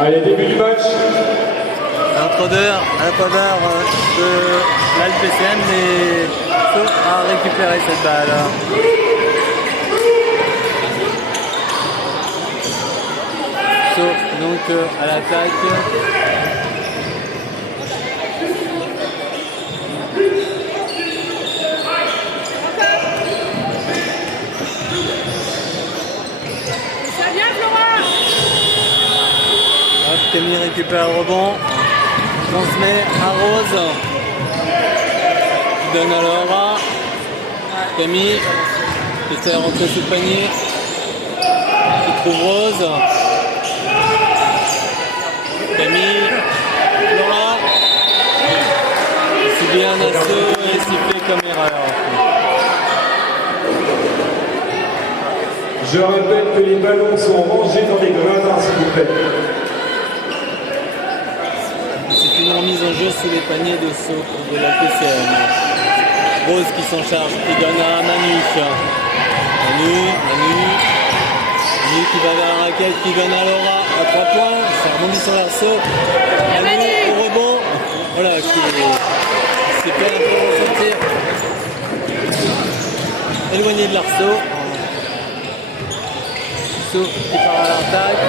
Allez, début du match. Entre deux, un corner de l'ALPCM, mais Sceaux a récupéré cette balle. Sceaux donc à l'attaque. Camille récupère le rebond, transmet à Rose, qui donne à Laura. Camille qui essaie de rentrer sous le panier, qui trouve Rose. Camille, Laura, qui subit un assaut et est sifflé comme erreur. Je rappelle que les ballons sont rangés dans les gradins, s'il vous plaît. C'est une remise en jeu sous les paniers de Sceaux de la PCM. Rose qui s'en charge, qui donne à Manu. Manu qui va vers la raquette, qui donne à Laura à 3 points. Ça rebondit sur l'arceau. Manu au rebond. Voilà, c'est fait un peu ressentir. Éloigné de l'arceau. Sceaux qui part à l'attaque.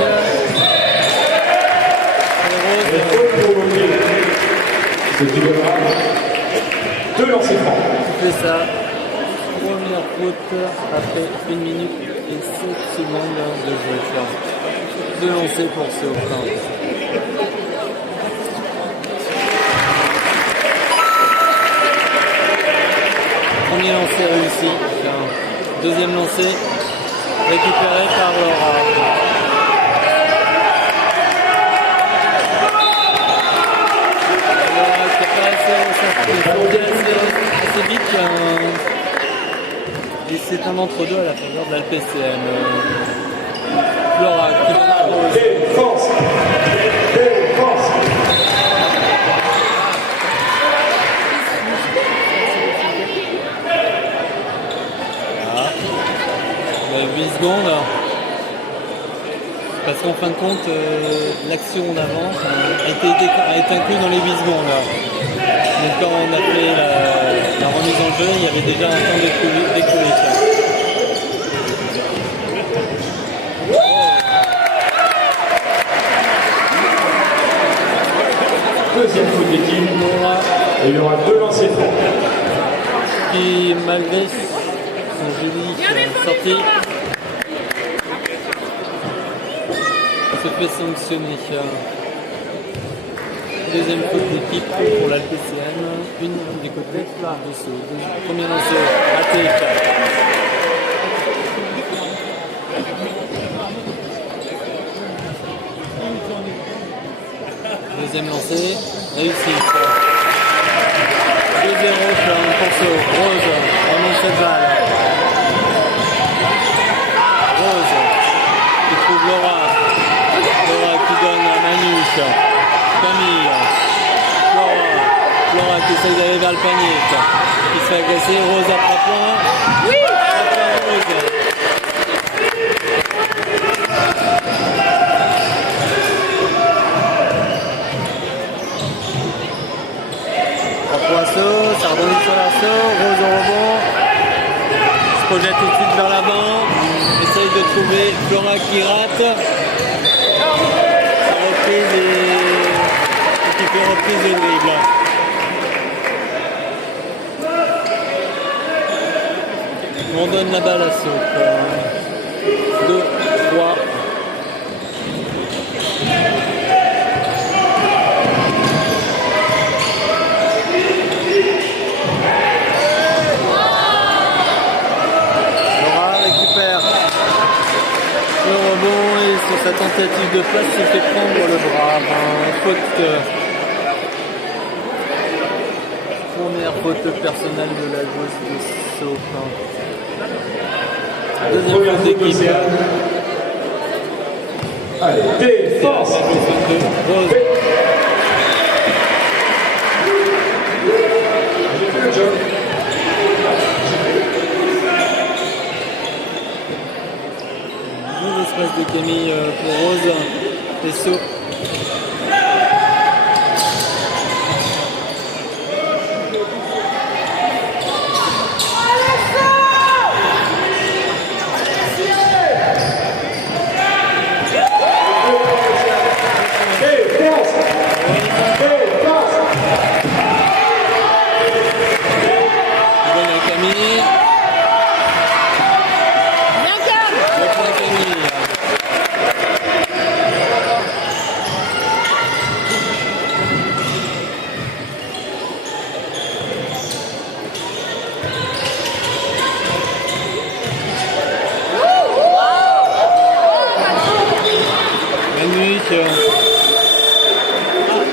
Ce qui donnera 2 lancers francs. C'est ça. Première faute après 1 minute et 7 secondes de jeu. 2 lancers pour Sceaux. Premier lancer réussi. Deuxième lancer récupéré par Laura. Assez vite et c'est un entre-deux à la faveur de l'ALPCM. Laura qui donne à Rose. Défense. Voilà. On a 8 secondes. Parce qu'en fin de compte, l'action en avant a été incluse dans les 8 secondes. Donc quand on a fait la remise en jeu, il y avait déjà un temps d'écoulé. Deuxième faute d'équipe. Et il y aura 2 lancers francs. Qui, malgré son joli sortie, se fait sanctionner. Deuxième faute d'équipe pour l'ALPCM, une du côté de Sceaux. Premier lancer raté. Deuxième lancé, réussi. 2-0 pour Sceaux. Rose remonte cette balle. Rose qui trouve Laura. Laura qui donne à Manu. Camille. Laura qui essaie d'aller vers le panier. Qui se fait agresser. Rose à 3 points. Oui! 3 points Rose. Ça rebondit sur l'arceau, Rose au rebond, se projette tout de suite vers l'avant, essaye de trouver Flora qui rate, reprise et qui fait reprise de dribble. On donne la balle à Sceaux. 2, 3. Sur sa tentative de passe, s'est fait prendre le bras. Faute. Première faute personnelle de la joueuse de Sceaux. Deuxième faute d'équipe. Allez, défense. Rose. Espace de Camille pour Rose. Et saut.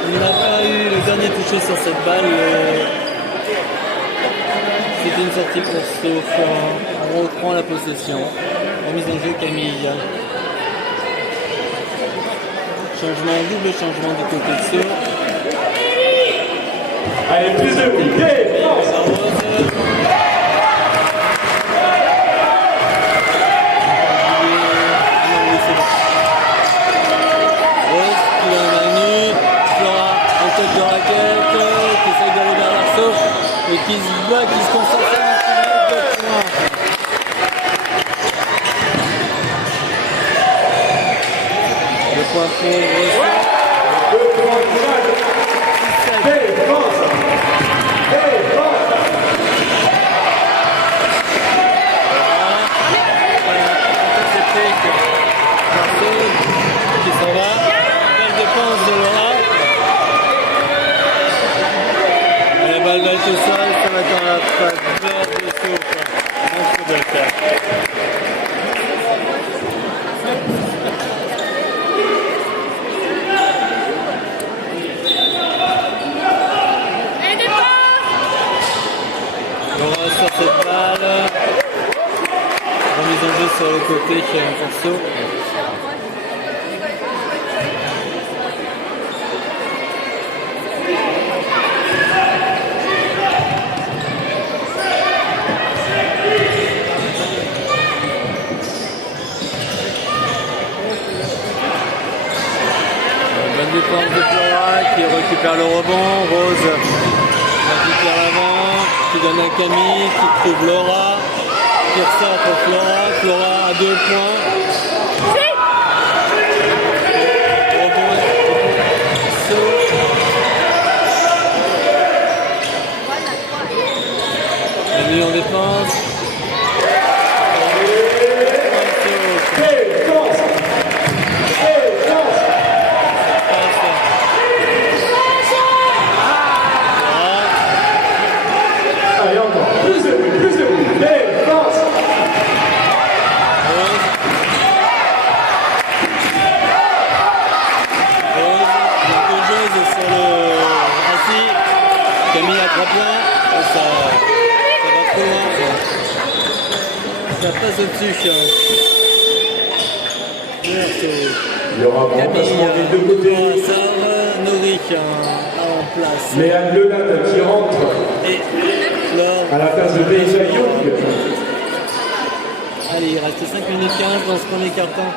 Il n'a pas eu le dernier touché sur cette balle. C'était une sortie pour sauf. On reprend la possession. Remise en jeu Camille. Changement, double changement du côté de saut. Allez, plus de bruit. De raquette, qui essaye d'aller vers l'arceau et qui se bat, qui se concentre sur le point. Le point pour qui s'en va. Belle défense de Laura. La balle va être au sol, ça va être en la faveur de Sauf. Laura sur cette balle. Remise en jeu sur le côté qui a un morceau. Bonne défense de Flora qui récupère le rebond. Rose récupère l'avant, qui donne à Camille, qui trouve Laura, qui ressort pour Flora. Flora à 2 points. Rebond. Saut. Camille en défense. Camille à 3 points, ça va trop loin. Ça passe au-dessus. Il y aura un remplacement des deux côtés. Noric en place. Léa Lenade qui rentre Et Flore à la place de Deja Young. Allez, il reste 5 minutes 15 dans ce premier quart-temps.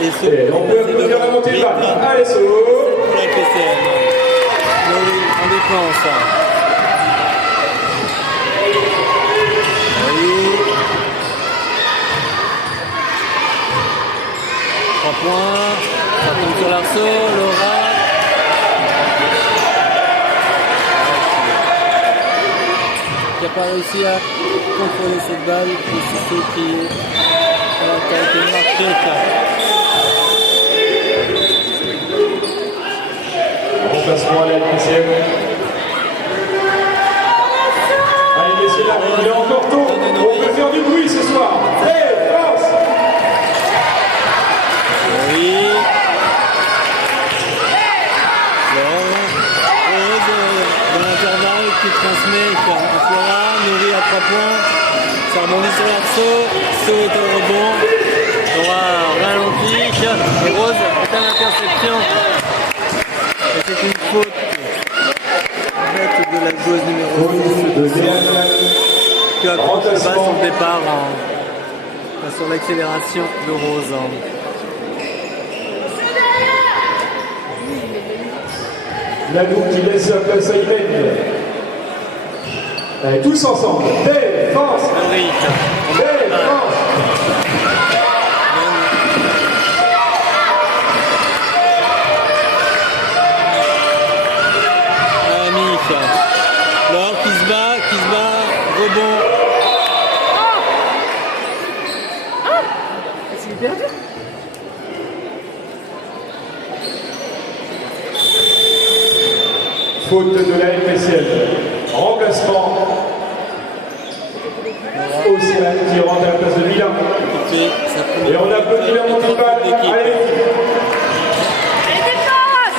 Et on peut applaudir la montée de balle. Allez, saut. Pour la PCM. Noric en défense. Points, ça tombe sur l'arceau, Laura. Qui n'a pas réussi à contrôler cette balle, et c'est ce qui a été marqué. Remplacement à la LPCM. Allez, messieurs, là, il est encore tôt. On peut faire du bruit ce soir. Hey, France! Oui. Rose dans l'intervalle qui transmet à Flora, Nourri à 3 points. Ça rebondit sur l'arceau, saut est au rebond. Laura ralenti. Et Rose est à l'interception. Et c'est une faute nette de la joueuse numéro 6 qui a accroché bas son départ sur l'accélération de Rose. Lanou qui laisse sa place à Imen. Allez, tous ensemble. Défense. Ulrich. Défense. Amic. Laure qui se bat, rebond. C'est perdu. Faute de la MPCL. Remplacement. Océane qui rentre à la place de Milan. Et on applaudit la municipale à l'équipe. Allez, défense.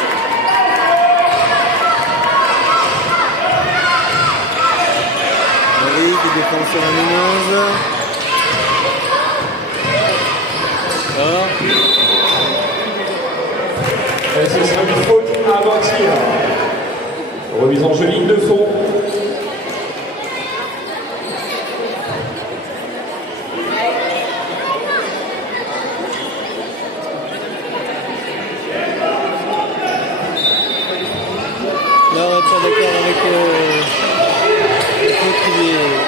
Marie qui défend sur la mineuse. Et ce sera une faute avant tir. Remise en jeu ligne de fond. Là, on est pas d'accord avec le faute qui est.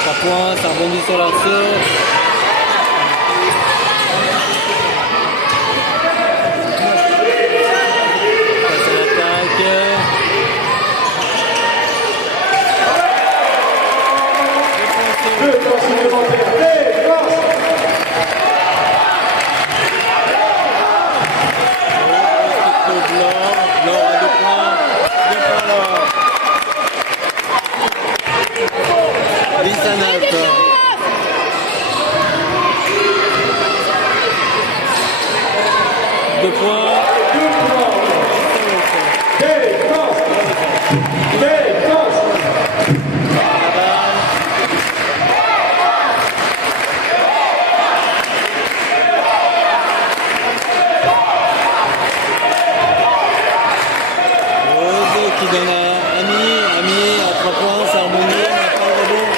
3 points, ça rebondit sur l'arceau. Passe à l'attaque. Deux temps supplémentaires. Défense. Laure à 2 points. 2 points Laure. 10 à 9. Deux points. Défense. Défense. Rose qui donne à Ami. Ami à 3 points, ça rebondit, on n'a pas le rebond.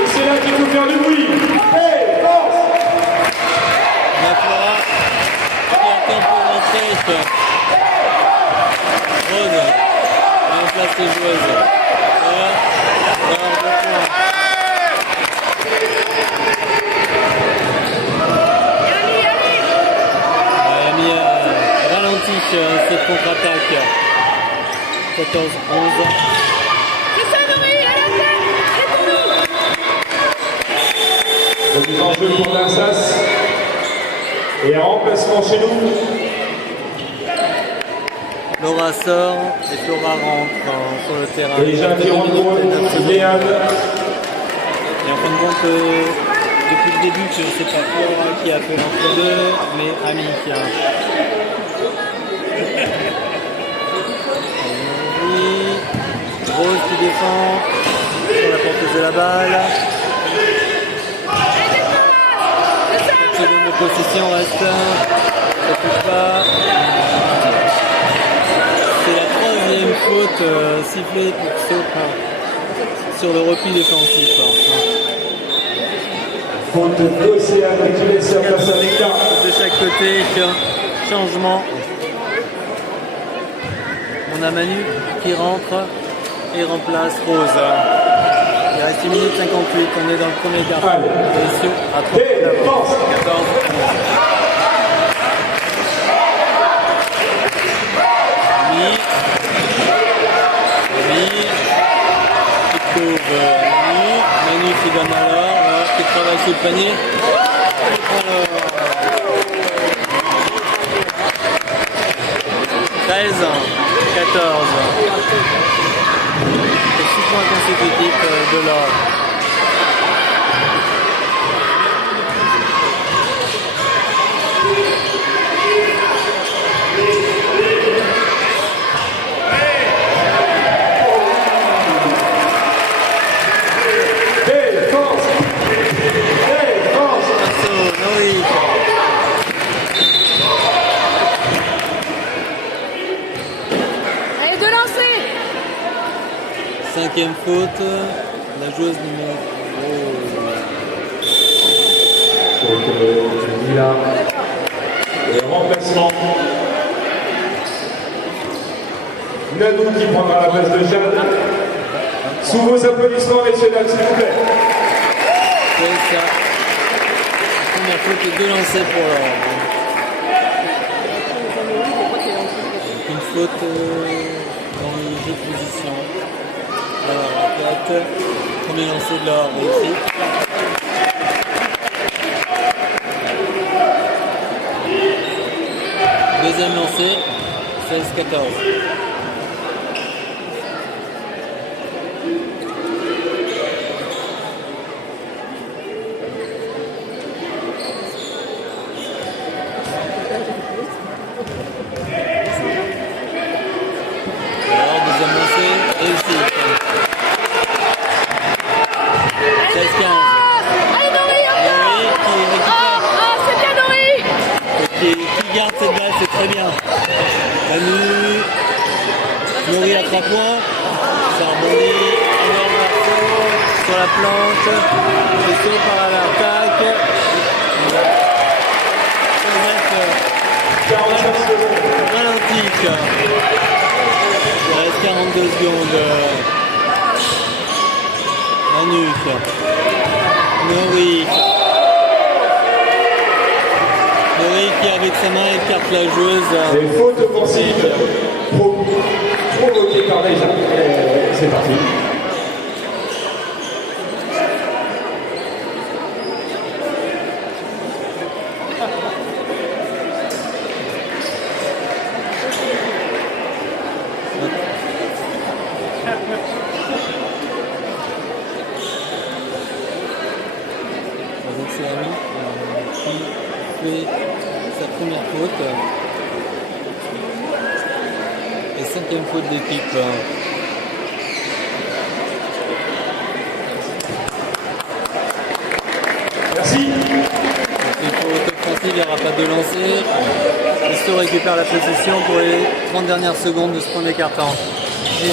Et c'est là qu'il faut faire du bruit. Défense. Nafora qui attend pour rentrer. Rose remplace les joueuses. Voilà. Alors, 2 points. Ami ralenti cette contre-attaque. 14-11. C'est ça, Noé, à l'attaque. Remise en jeu pour l'Assas. Et un remplacement chez nous. Laura sort et Flora rentre sur le terrain. Et Jacques qui rentre pour Léane. Et en fin de compte, depuis le début, je ne sais pas Flora qui a fait l'entre-deux, mais Ami qui a. Rose qui défend sur la porteuse de la balle. 4 secondes de possession reste. Ça touche pas. C'est la 3e faute sifflée pour Sopra sur le repli défensif. Faute d'Océane qui laisse sa place à l'écart. De chaque côté, changement. On a Manu qui rentre et remplace Rose. Il reste 1 minute 58, on est dans le premier quart. Allez. Messieurs, à 3 Défense. 14. Ami qui trouve Manu qui donne à Laure, qui travaille sous le panier. Alors, 13, 14. 6 points consécutifs de Laure. Défense. Défense. Noé. 5e faute, la joueuse numéro... Faute de Mila. Et remplacement. Nanou qui prendra la place de Jeanne. Sous vos applaudissements, messieurs, dames, s'il vous plaît. C'est ça. Première faute de lancer pour Laure. Une faute dans le jeu de position. Alors, 4. Premier lancer de Laure réussi. Deuxième lancé, 16-14. Alors, deuxième lancé, réussi. 16-15. Allez, Nori, Nori qui récupère. c'est bien, Nori. Qui garde cette balle, c'est très bien. Manu, Nori à 3 points. Ça rebondit. Énorme morceau sur la planche. Vaisseau par à l'attaque. 45 secondes. Ralenti. Il reste 42 secondes. Manu. Nori. Nori qui avec sa main écarte la joueuse. Les fautes offensives provoquées par les gens. C'est parti. Donc c'est Ami qui fait sa première faute. Et 5e faute d'équipe. Merci. Une faute offensive, il n'y aura pas de lancer. Isto récupère la possession pour les 30 dernières secondes de ce premier quart-temps. 18-15.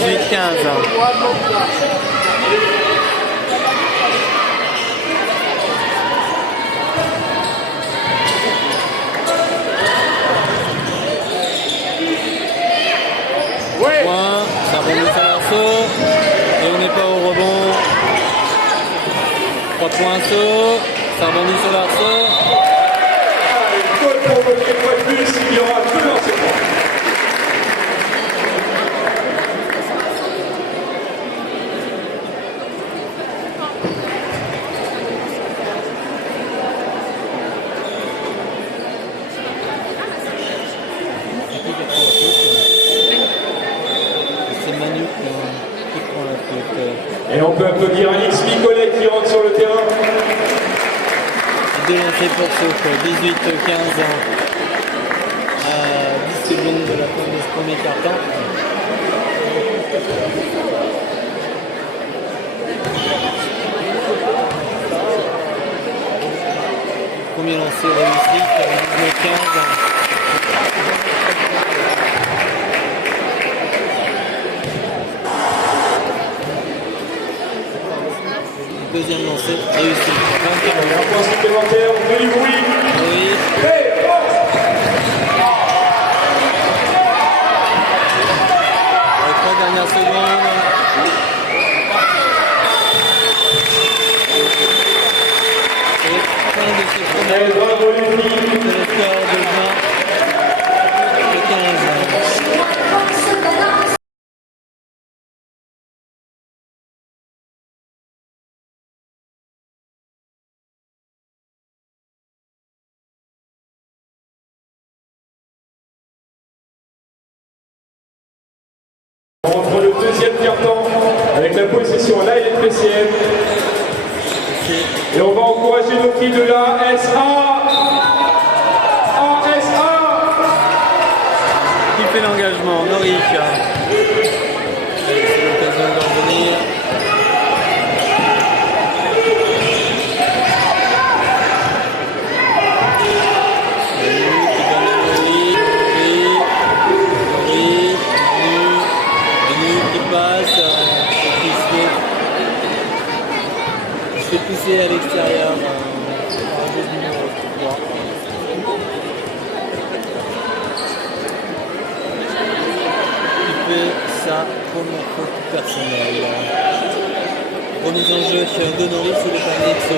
Ouais. Point, ça rebondit sur l'arceau. Et on n'est pas au rebond. 3 points saut. Ça rebondit sur l'arceau. Faute provoquée une fois de plus, il y aura 2 lancers francs. C'est Manu qui prend la faute. Et on peut applaudir Alix Micolet qui rentre sur le terrain. Deux lancers pour Souf, 18-15 à 10 secondes de la fin de ce premier quart-temps. Premier lancer réussi, 19-15. Deuxième lancé, réussi. 20-40. Un point supplémentaire, on fait du bruit. Oui. Et bon. Les 3 dernières secondes. Et fin de ce premier Et bravo les filles. c'est le score de 20-15. On reprend le deuxième quart-temps avec la possession à l'ALPCM. Et on va encourager nos filles de la SA. ASA. Qui fait l'engagement? Noric. C'est l'occasion de revenir. Qui passe, laisser à l'extérieur par le numéro 3. Il fait sa première faute personnelle. Remise en jeu d'Honoré sous le panier de ce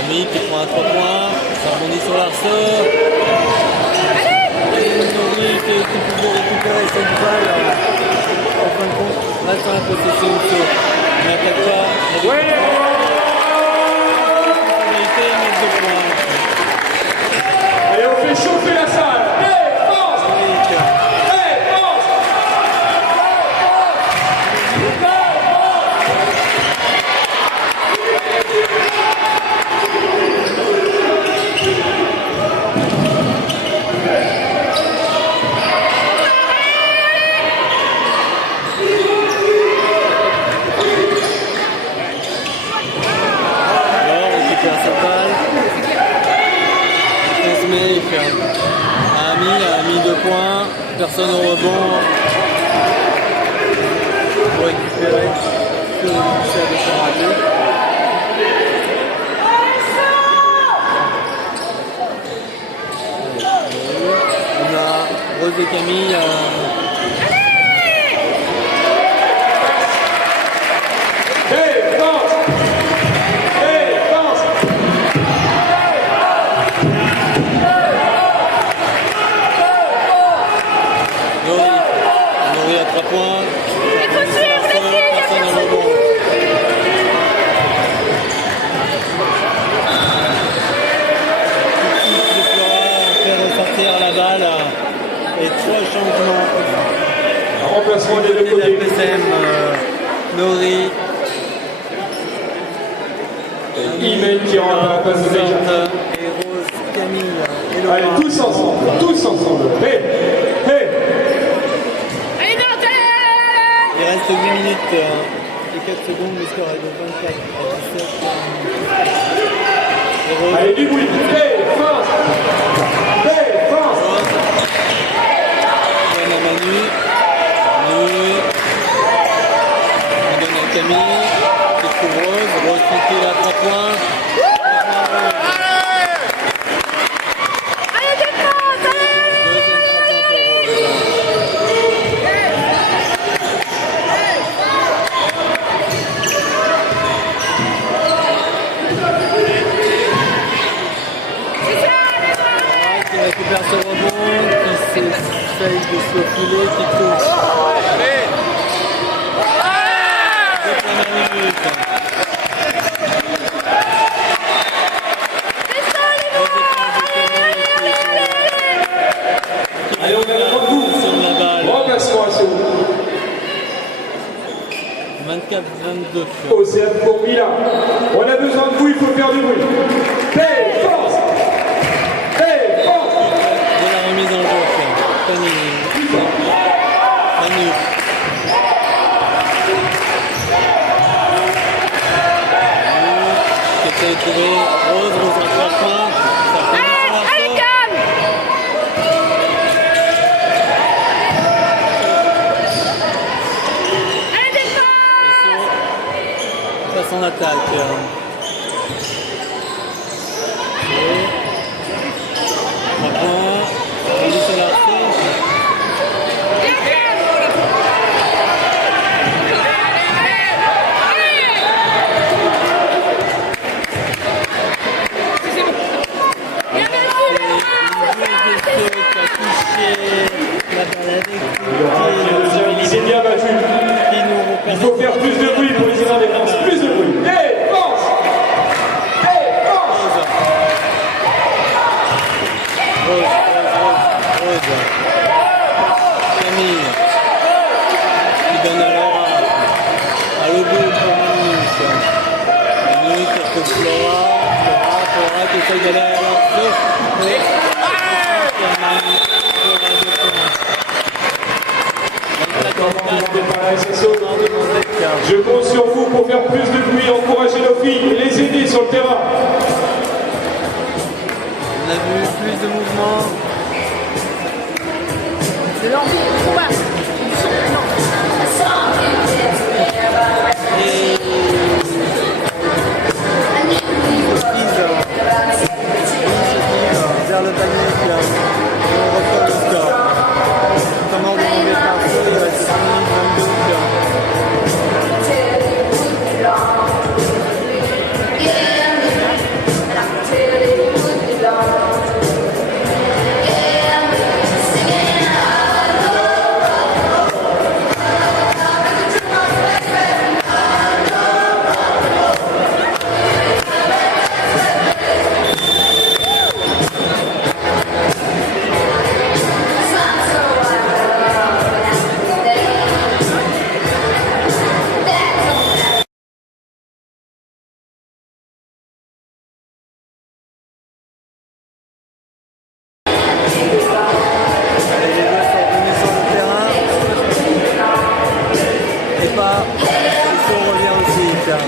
Ami qui prend un 3 points, ça rebondit sur l'arceau. Et Honoré qui peut récupérer cette balle. En fin de compte, reste dans la possession de saut. Il n'attaque pas. Et on fait chauffer la salle. Défense. Alors, on récupère sa balle. Il transmet, il fait Ami 2 points. Personne au rebond. Pour récupérer que le succès de son raté. On a Rose et Camille. Défense. Honoré à 3 points. Personne au rebond. Faire ressortir la balle et 3 changements. Remplacement des deux La côtés. PSM, Nori, Imen qui rentre à la place de Deja. et Rose, Camille et Laura. Allez, tous ensemble. Hey. Allez, Martin! Il reste 8 minutes et 4 secondes, le score est de 24 à 17. Et Rose, Allez, du bruit. Défense. donne à Manu. On donne à Camille, qui trouve Rose tranquille à 3 points. Allez, défense! Qui récupère ce rebond, qui essaye de se faufiler, qui trouve. Allez, on est à vous. Sur la balle. Remplacement à Séoul. 24-22. Océane pour Mila. On a besoin de vous, il faut faire du bruit. Défense. De la remise en jeu. Manu. Qui essaie de trouver Rose en 3 points. Ça fait Allez, calme! Allez, défense! passe en attaque. Il s'est bien battu. Il faut faire plus de bruit pour les Irlandais. Plus de bruit. Défense. Camille qui donne à Laura. À Lobo pour Manus. Manus qui retrouve Flora. Flora qui essaye d'aller à l'arceau. Je compte sur vous pour faire plus de bruit, encourager nos filles et les aider sur le terrain. On a vu plus de mouvements. C'est long, combat. Saut revient aussi. Tiens.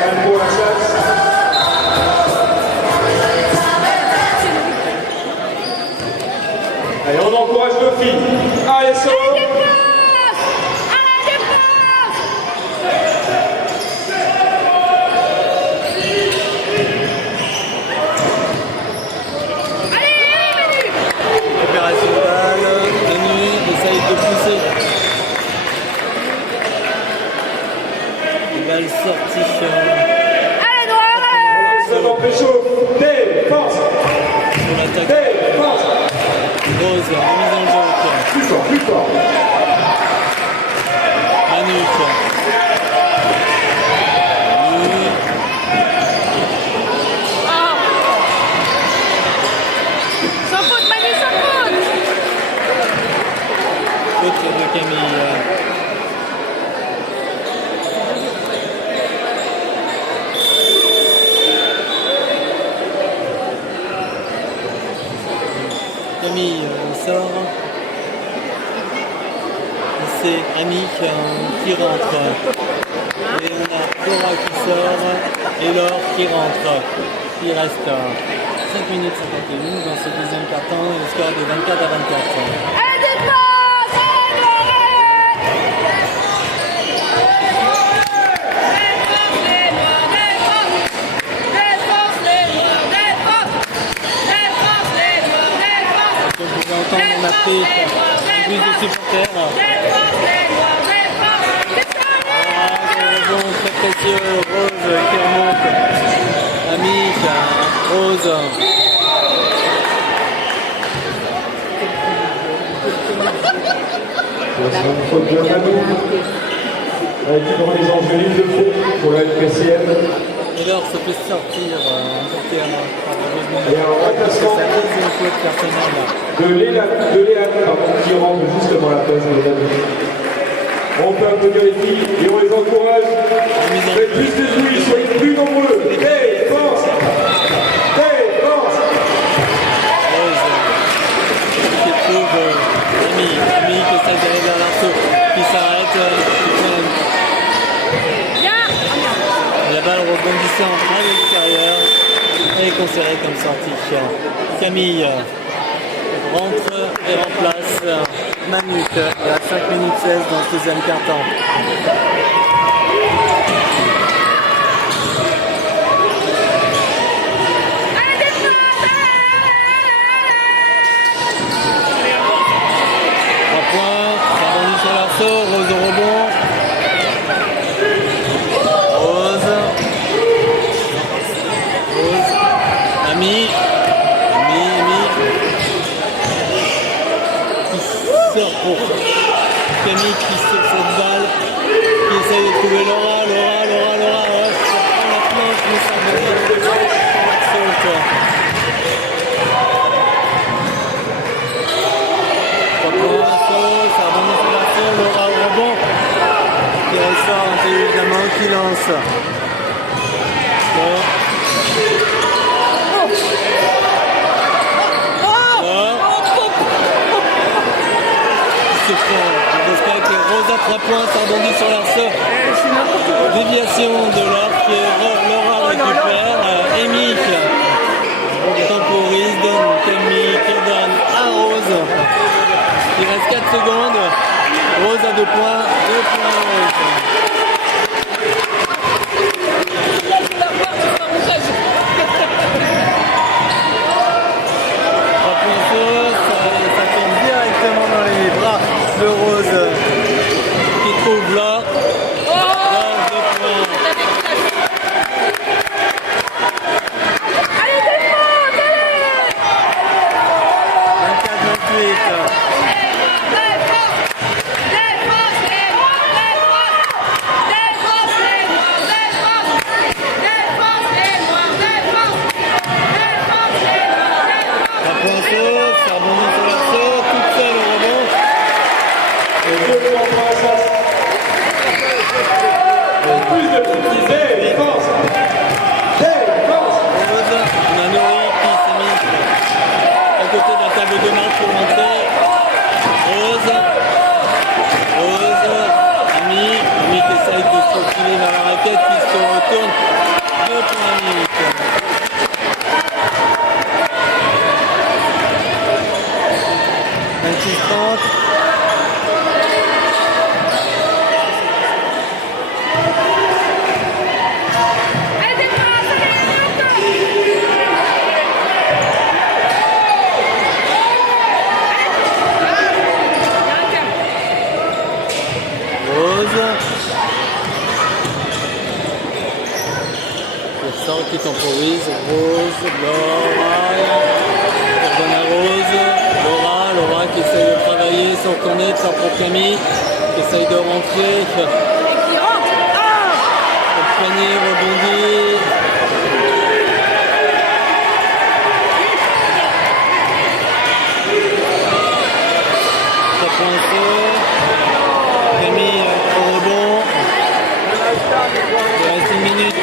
Même pour la chasse. Allez, on encourage nos filles. Allez, saut. Opération balle. Manu essaye de pousser. Balle sortie. Allez, Noir. Ça en pécho. Défense. Pour l'attaque. Défense. Rose, remise en jeu. Plus fort, plus fort. Manu. Sans faute, Manu, sans faute. Faute de Camille. Camille sort. C'est Ami qui rentre. Et on a Cora qui sort et Laure qui rentre. Il reste 5 minutes 51 dans ce deuxième carton et le score est de 24 à 24. Allez, défense. Allez, Noirs. Défense, les Noirs, défense. Défense, les Noirs, défense. Comme vous pouvez entendre, on a fait un bus de supporters. Défense, les Noirs, défense. Rebond très précieux, Rose qui remonte. Amique, Rose. C'est une faute de Manu. Qui prend les angélines de fond pour la LPCM. Et Laure se fait sortir en terme. Et un remplacement C'est sa deuxième faute personnelle. de Léa, pardon, qui rentre justement à la place de Léa. On peut applaudir les filles et on les encourage. Faites plus de bruit, soyez plus nombreux. Défense. Défense. Rose qui trouve Ami qui essaie d'aller vers l'arceau, qui s'arrête, la balle rebondissant à l'extérieur et est considérée comme sortie. Camille rentre et remplace Manute à 5 minutes 16 dans ce deuxième quart-temps. Rose au rebond. Rose. Ami. Qui sort pour Camille qui sort cette balle. Qui essaye de trouver Laura. Ouais, ça prend la planche, mais ça revient. Saute. Ça rebondit sur l'arceau, Laura au rebond. Qui ressort intelligemment, qui lance. Se prend. Je respecte Rose à 3 points, ça rebondit sur l'arceau. Déviation de Laure qui Laura récupère. Emic temporise, donne Camille qui donne à Rose. Il reste 4 secondes. Rose à 2 points. 2 points Rose. Ça tombe directement dans les bras de Rose qui trouve là. Laure, 2 points. Allez, défense, allez. 24-28. Ça rebondit sur l'arceau, toute seule au rebond. Et 2 points pour la chasse. Et plus de petits défense. Défense. Rose, Nanoï 6-30. Allez, défense, Rose. Le sort qui temporise. Rose, Laura. Pardonne à Rose. Laura qui essaye de travailler sur le tourner de sa propre Camille. Qui essaye de rentrer. qui rentre. Le panier rebondit. Ça coincé. Camille au rebond. Il reste 1 minute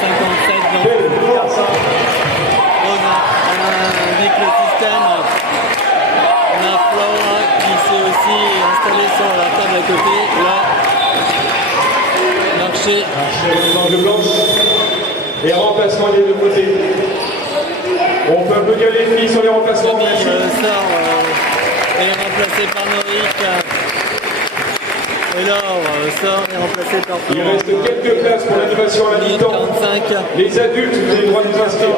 57 dans le Rose indique le système. On a Flora qui s'est aussi installée sur la table à côté. Là, marché. Marche blanche. Et remplacement des deux côtés. On peut applaudir les filles sur les remplacements. Merci. Sort est remplacé par Noric. Et là, sort est remplacé par Il Flora. reste quelques places pour l'animation à la Minute mi-temps. 45. Les adultes, vous avez le droit de vous inscrire.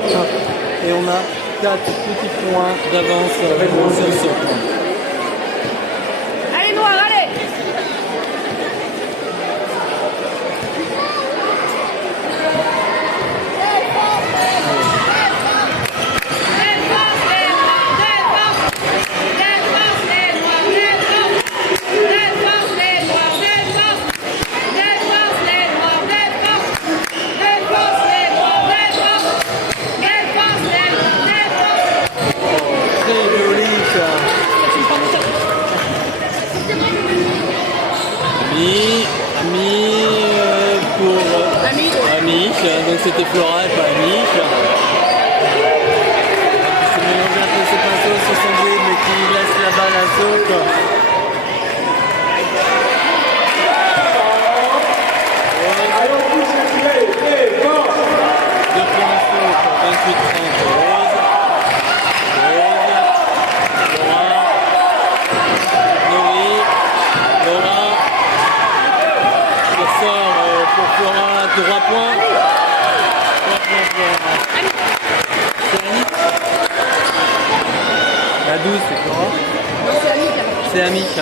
Et on a 4 petits points d'avance sur ce point. Allez, Noir, allez. Défense, les Noirs, défense. Défense, les Noirs, défense. Défense, les Noirs, défense. Défense, les Noirs, défense. Défense, les Noirs, défense. Défense, les Noirs, défense. Très joli ça. Ami pour Amiche, donc c'était Flora et pas Amiche. C'est mélangé un peu ses pinceaux sur son bout, mais qui laisse la balle à saute. Allez, on pousse les filets. Et force. 2 points saute, 28-30 Rose. Laura. Nori. Laura. Il sort pour Flora, 3 points. 3 points Flora. C'est Annick. La 12 c'est Flora. Non, c'est Annick. C'est Annick.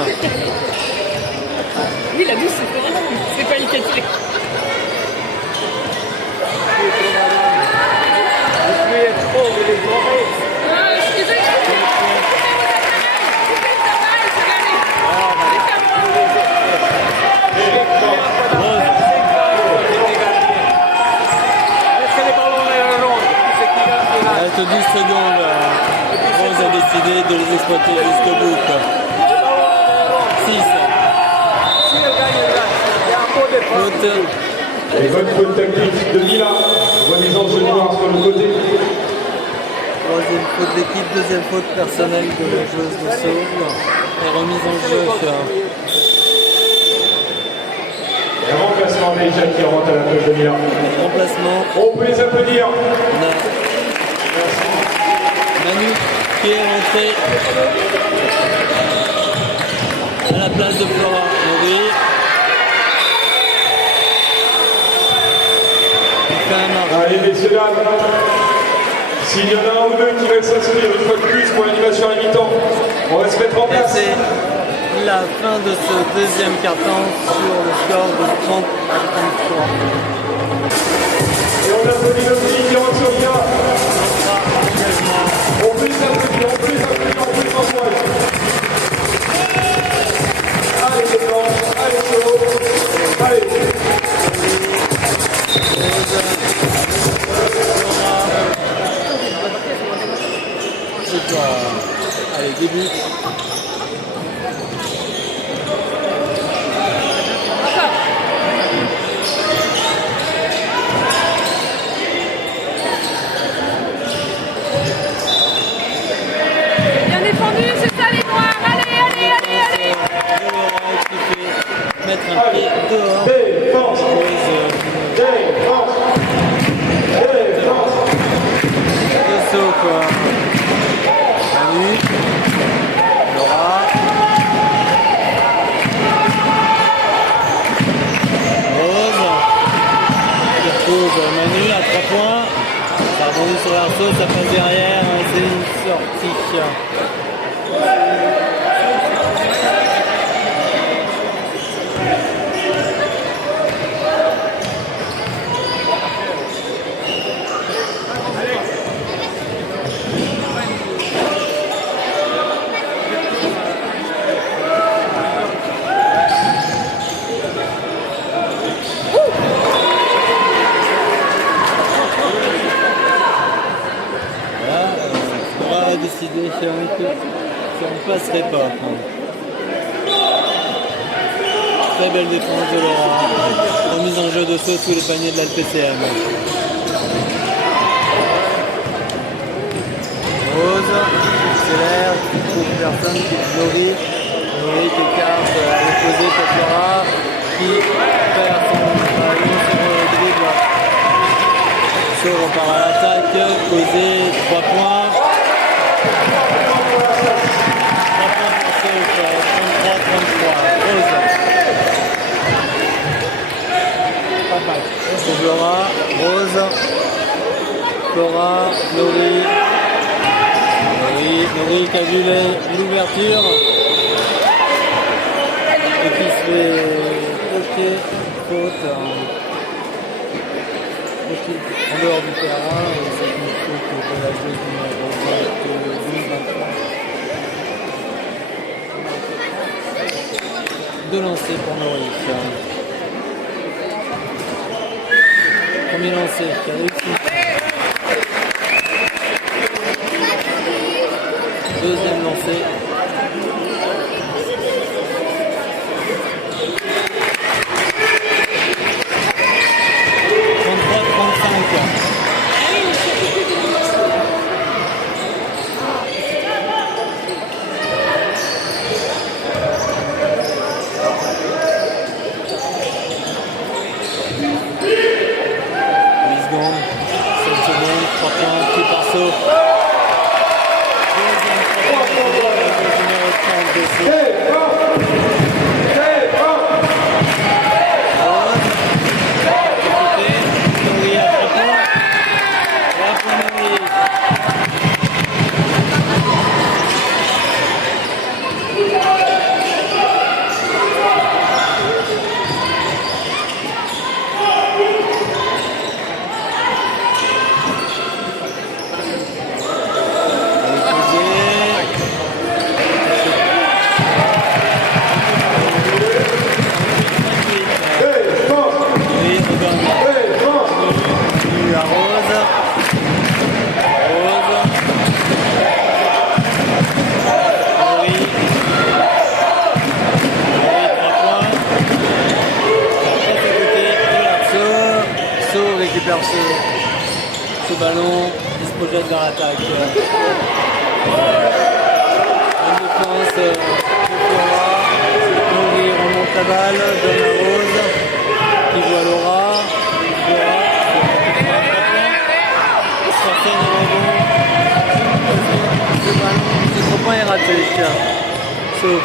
Oui, la douce, c'est Flora. C'est pas une qualité. Il reste 12 secondes. Rose a décidé de les exploiter jusqu'au bout. 6. Faute. Et bonne faute tactique de Mila. Remise en jeu noir sur le côté. Troisième faute d'équipe, deuxième faute personnelle de la joueuse de sauve. Et remise en jeu. Et remplacement déjà qui rentre à la cloche de Mila. Remplacement. On peut les applaudir. On a Manu qui est rentré à la place de Flora. Nori. Il fait un marque. Allez, messieurs, dames. S'il y en a un ou deux qui veulent s'inscrire une fois de plus pour l'animation à la mi-temps, on va se mettre en Et place. c'est la fin de ce deuxième quart-temps sur le score de 30 à 33. Et on applaudit nos filles qui rentrent sur le terrain. Engagement. On peut les applaudir, on peut les applaudir, on peut les encourager. Allez, les blancs, allez, solo. Allez. Allez, début. Bien défendu, c'est ça les Noirs. Allez, allez, allez, allez. Qui fait mettre un pied dehors. Défense, Pose défense, défense. de saut quoi. Manu. Laura. ça passe derrière, c'est une sortie. Décider si on passerait pas. Très belle défense de Laura. Remise en jeu de saut sous les paniers de l'LPCM. Rose, accélère, trouve personne qui est Laurie. Laurie qui écarte à l'opposé contre Laura, qui perd son ballon sur le dribble. Saut repart à l'attaque, posé, 3 points. 33, Rose. C'est Laura, Rose, Laura, Laurie. Laurie qui a vu l'ouverture et qui se fait bloquer, faute en dehors du terrain. Et c'est une faute de la joueuse numéro 23. De lancer pour Maurice. Premier lancer qui a réussi. Deuxième lancer. 33-35. Récupère ce ballon, il se projette dans l'attaque. Une défense de Flora, Laurie remonte la balle, donne à Rose, qui voit Laura, certaines rebonds, ce ballon, ce 3 points est raté. Sauf.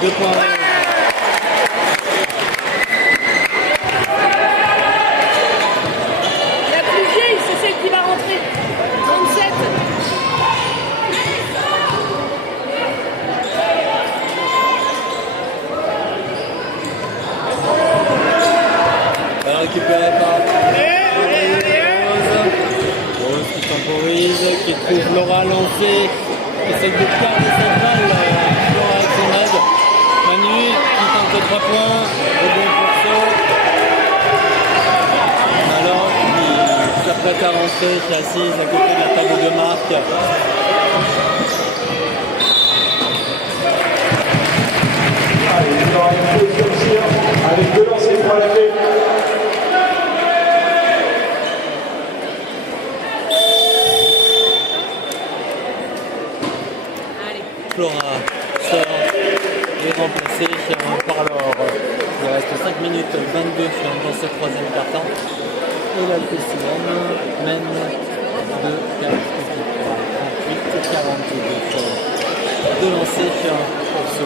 Deux points. La plus vieille, c'est celle qui va rentrer. 37. Récupéré par Rose qui temporise, qui trouve Laura lancée, qui essaie de perdre cette balle. Laura avec son aide. Manu qui tente 3 points, rebond pour saut. Alors qui s'apprête à rentrer, qui est assise à côté de la table de marque. ce troisième quart-temps. Et la PCM mène de 38-42 de lancer pour ce.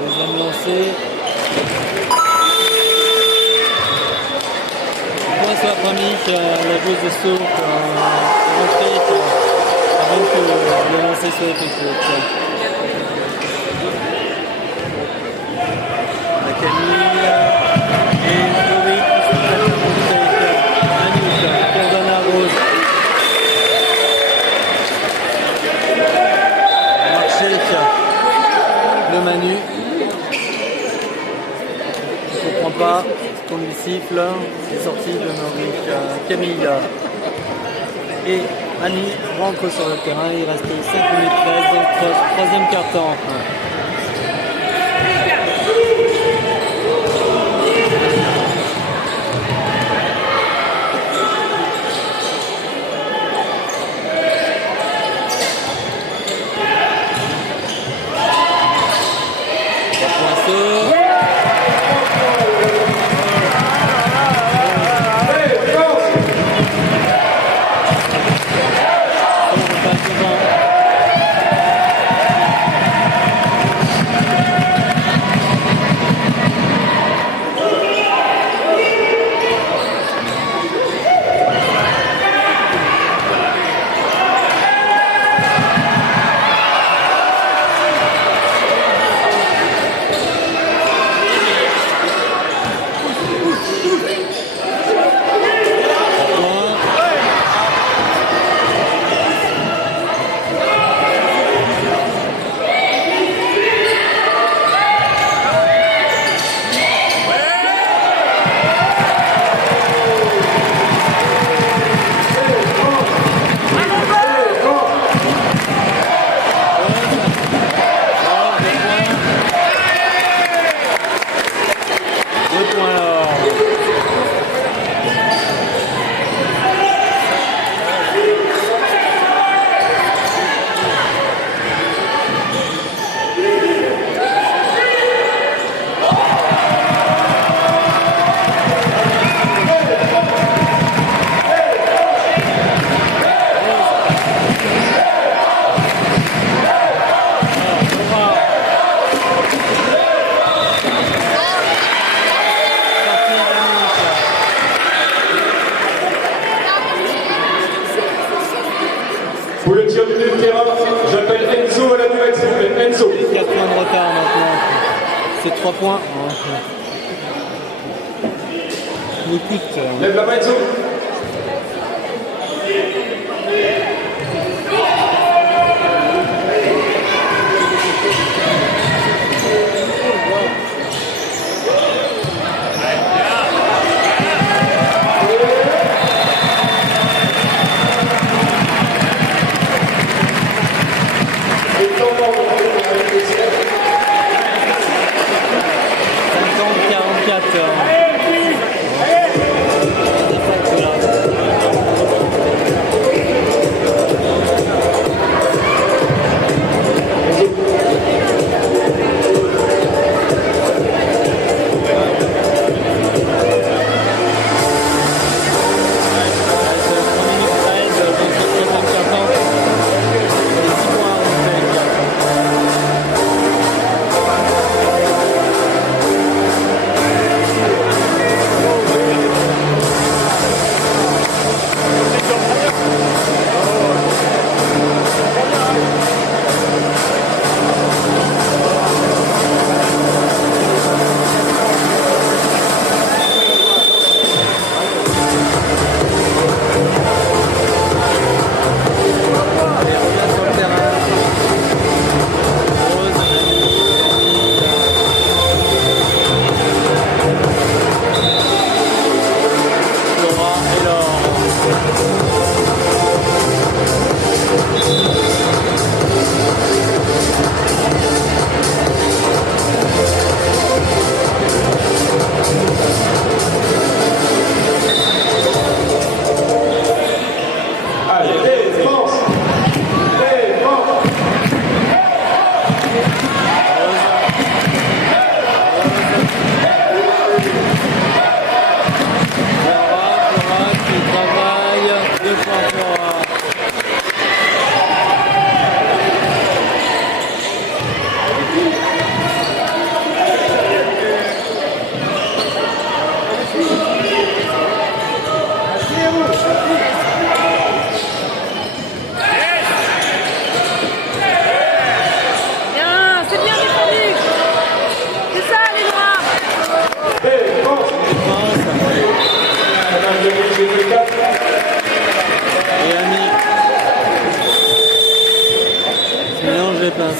Deuxième lancé. Point sur la première, la joueuse de saut rentrée avant que le lancer soit effectué. La Camille et Laurie qui sont prêtes à monter avec Anouk, Cordana Rose. Marché de Manu. Je ne comprends pas. Comme il siffle, les sorties de Maurice, Camille et Annie rentrent sur le terrain. Il reste 5 minutes 13 dans le troisième quart-temps. Pour le tir du milieu de terrain, j'appelle Enzo à la nouvelle, s'il vous plaît. Enzo. 4 points de retard maintenant. C'est 3 points. Le coup de... Lève la main, Enzo.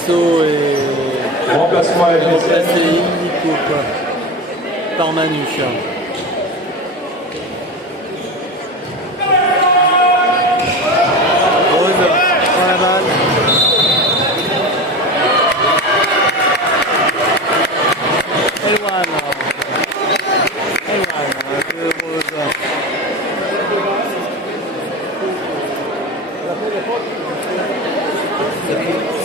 Asso et Remplacement à la remplacé GSM. illico par Manouche. Rose prend la balle. Elwan. Rose.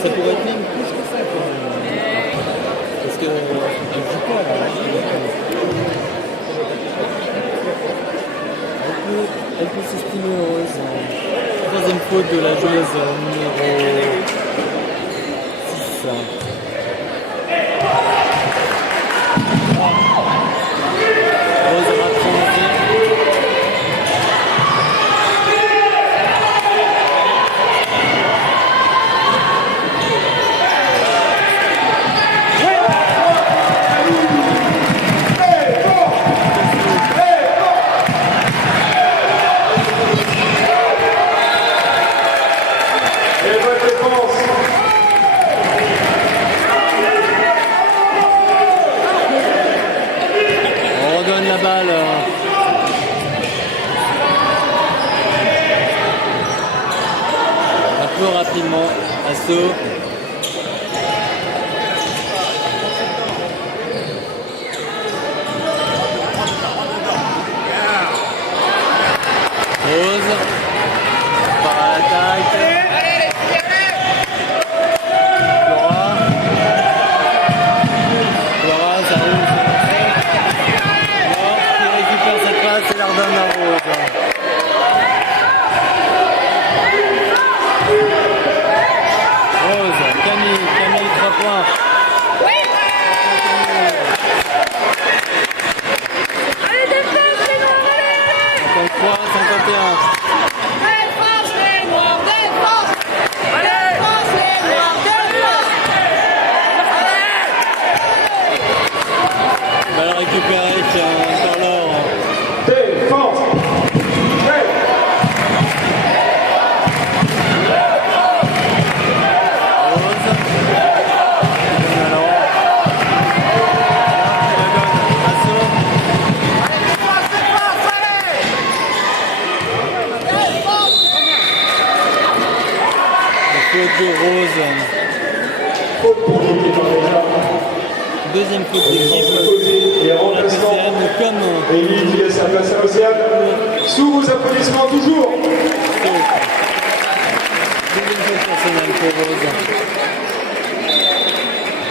Ça pourrait être même plus que ça quand même. Parce que elle joue pas là. Elle peut s'estimer heureuse. Troisième faute de la joueuse numéro 6. Rose rattrape. Et bonne défense. On redonne la balle. Un peu rapidement. Asso. Rose. Par à l'attaque. Flora, ça roule. Flora qui récupère cette passe et la redonne à Rose. Rose, Camille, 3 points. Allez, défense, les noirs, allez, 53, 51. défense, les noirs, défense. Défense, les noirs, défense. Balle récupérée par l'or. Défense. Ouais. Rose. Alors. La donne. Asso. La faute de Rose. Faute pour l'équipe déjà. Deuxième faute d'équipe. Et La remplacement. deuxième, comme Et lui qui laisse sa place à Océane. Sous vos applaudissements toujours. deuxième faute personnelle pour Rose.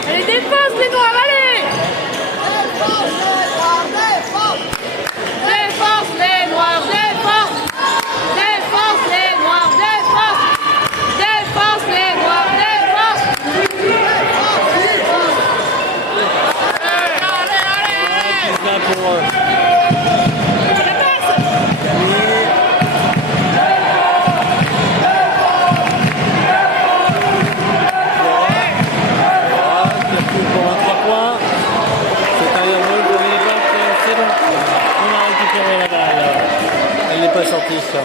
Allez, défense, les noirs, allez. Défense, les noirs, défense. Défense, les noirs, défense. Défense, les noirs, défense. Allez, Là pour pour 23 points. C'est un héros de l'époque, c'est bon. On a récupéré la balle. Elle n'est pas sortie ça.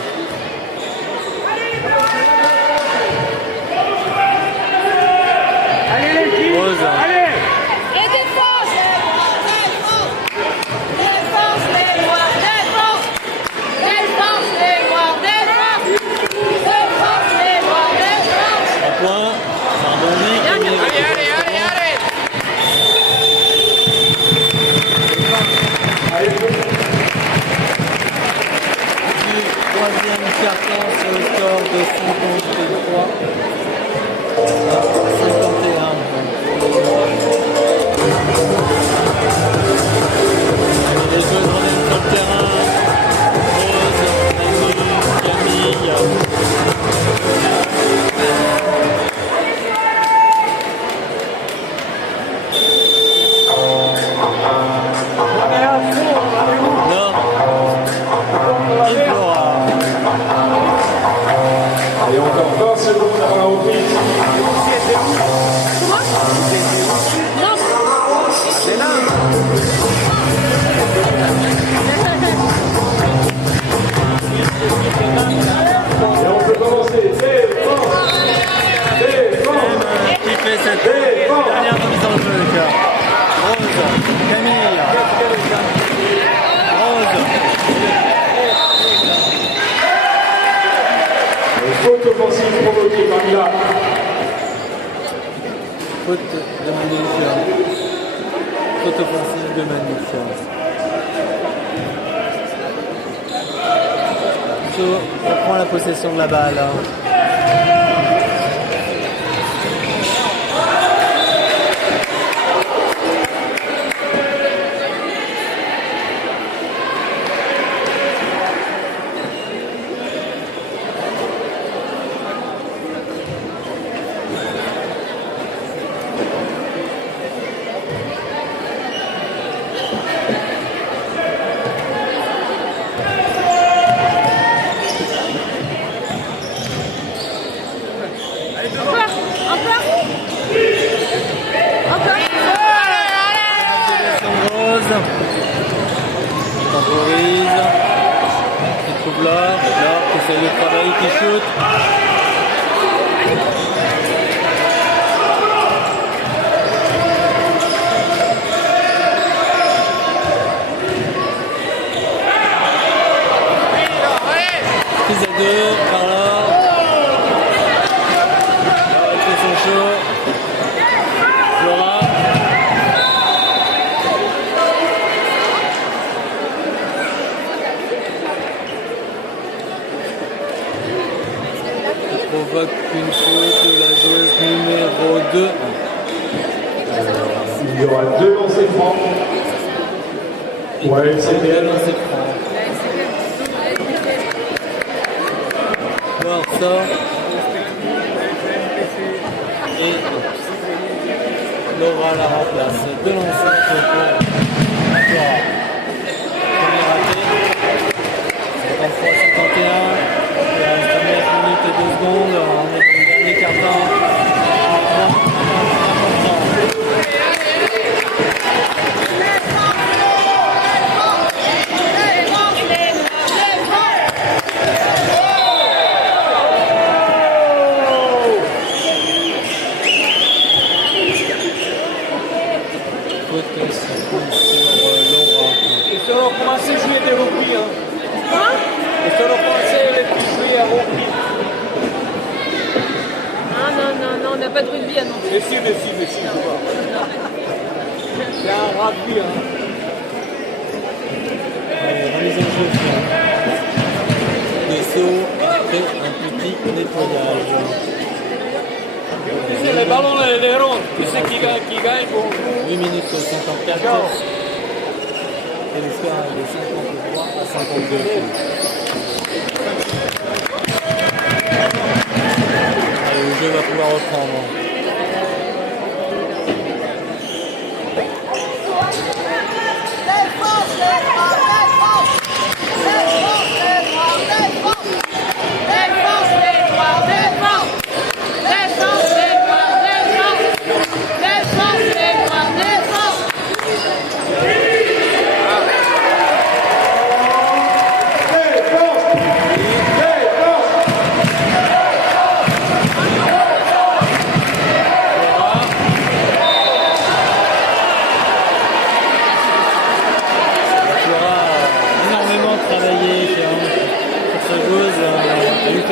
Rose. Et défense. Défense, les noirs, défense. Défense, les noirs, défense. Défense, les noirs, défense. 3 points. Ça rebondit. Camille. Allez. Troisième de manif. So reprend la possession de la balle. Temporise, qui trouve l'or qui essaie de travailler, qui shoot. Prise à deux par l'or. Elle fait son show. Flora. Provoque une faute de la joueuse numéro 2. Il y aura 2 lancers francs. Ouais, c'est bien. Flore sort. Et Laura la remplace. 2 lancers pour Flora. Premier raté. 53-51. Il reste 9 minutes et 2 secondes. On est dans le dernier quart-temps. E sono come se jouer des rugby. E sono come se jouer à rugby. Ah non, non, non, on n'a pas de rugby à Nantes. Mais si, je vois. C'est un rugby. Allez, remise en jeu. Des sauts après un petit nettoyage. C'est les ballons et les ronds. Tu sais qui gagne pour 8 minutes 54. Et le score est de 53 à 52. Allez, le jeu va pouvoir reprendre.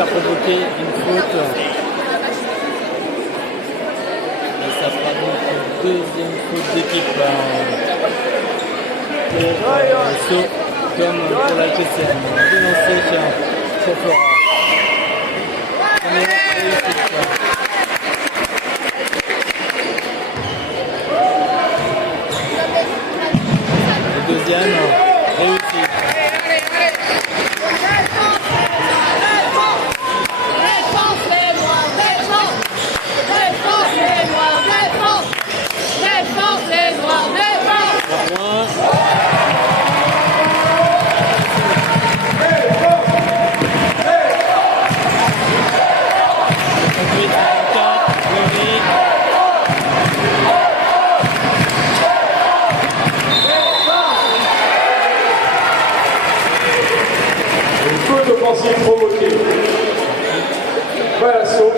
Provoquer une faute. Et ça fera donc une deuxième faute d'équipe pour saut comme pour la QCM. Deux lancers sur Flora. Première réussite. Le deuxième réussite. Provoqué. Voilà, sur 58-54.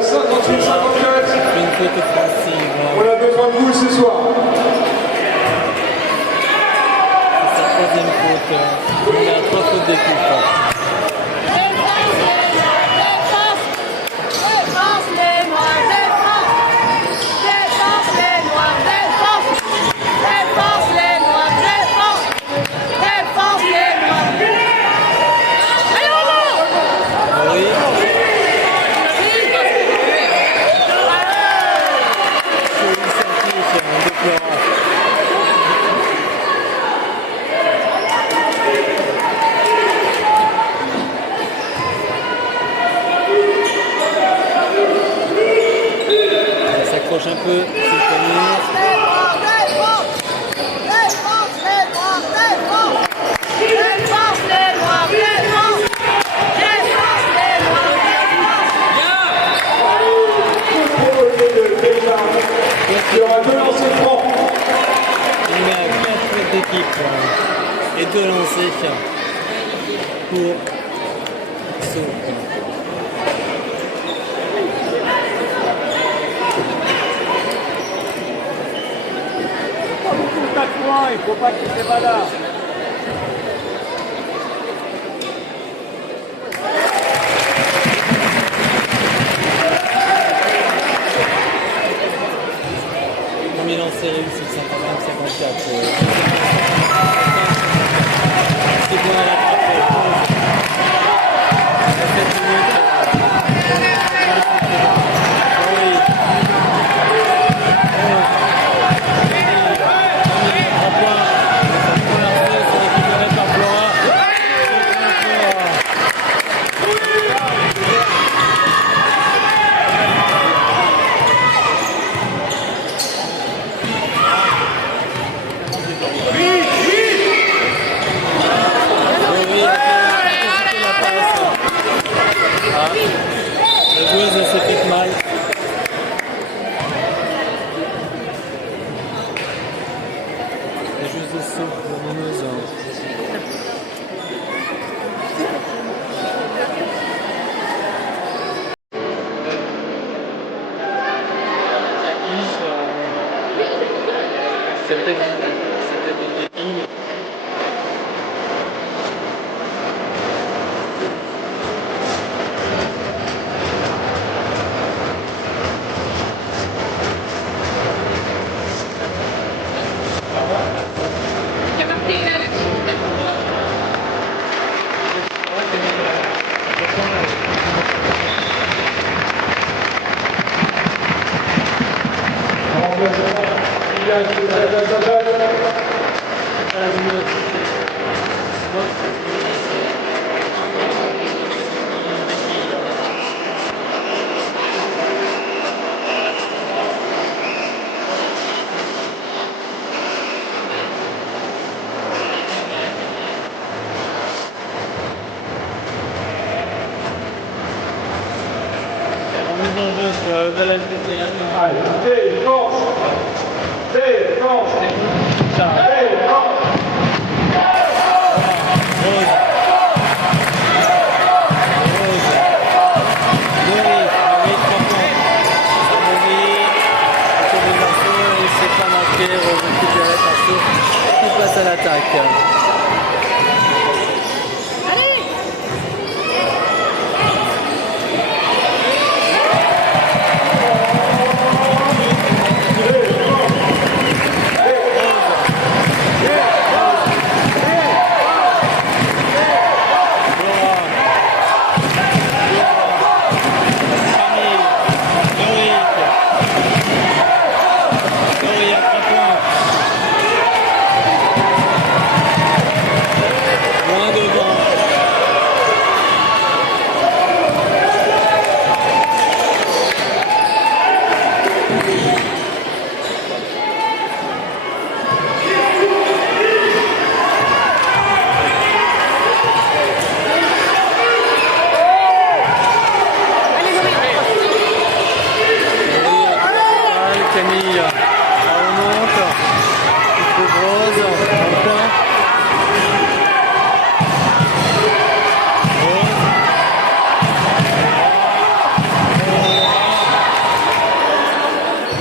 Une faute offensive. On a besoin de vous ce soir. C'est sa troisième faute. Il a 3 fautes d'équipe. Défense les noirs, deux lancés pour So. 4 points, il ne faut pas qu'il se bagarre. Premier lancé réussi, 50-54. C'est bien à l'attraper. 7 minutes. La joueuse s'est fait mal. La joueuse de saut, la meneuse. C'était des lignes. Allez, défense. Défense. Défense. Il passe à l'attaque. Camille, elle remonte, il faut Rose, dans le coin.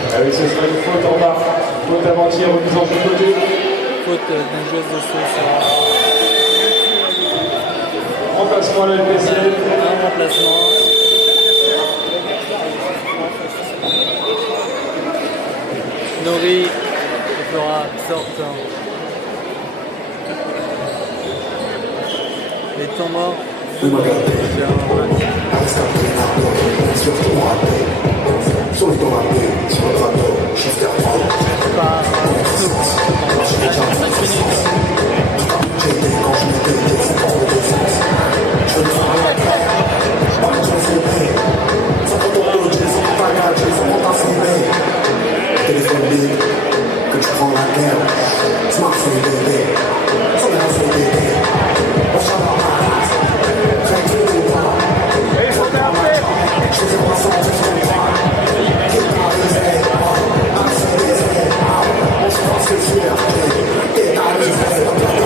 Ah oui, ce serait une faute en bas. Faute avant-hier, remise en jeu de côté. Faute d'une joueuse de sauce. Remplacement à l'LPCL. Un remplacement. Nori fera sorte. Les temps morts. Sur le temps rappelé, sur le drapeau, shifter Par Souk. 5 minutes. j'étais quand je m'étais des enfants de défense. Je ne ferai pas je m'en concentré. Sans photo, je les en bagage, je les en assemblés. Téléphone libre, que je prends la guerre. Smartphone bébé, son air son bébé. On s'en va à la race, très tout ou pas. Je sais pas ça, je sais pas. On se passe sur la tête, et à l'heure,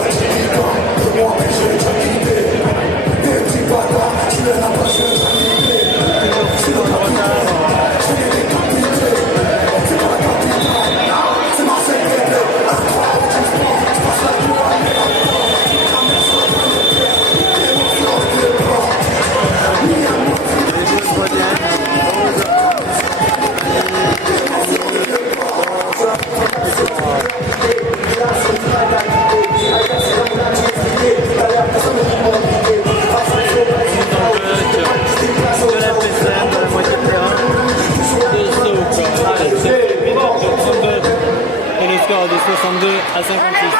62 à 56.